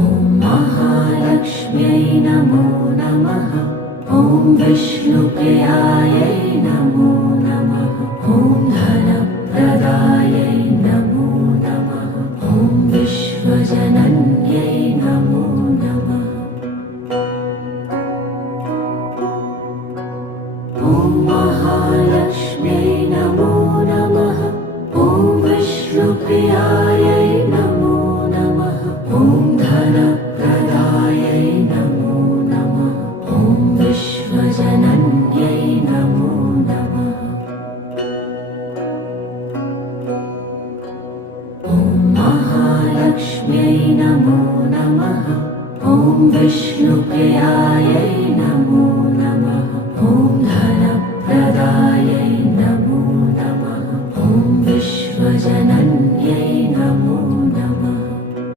ॐ महालक्ष्म्यै नमो नमः। ॐ विष्णुप्रियायै नमो नमः। ॐ धनप्रदायै नमो नमः। ॐ विश्वजनन्यै नमो नमः। ॐ महालक्ष्म्यै नमो नमः। ॐ विष्णुप्रियायै नमो नमः। ॐ धनप्रदायै नमो नमः। ॐ विश्वजनन्यै नमो नमः। ॐ महालक्ष्म्यै नमो नमः। ॐ विष्णुप्रियायै नमो नमः। ॐ धन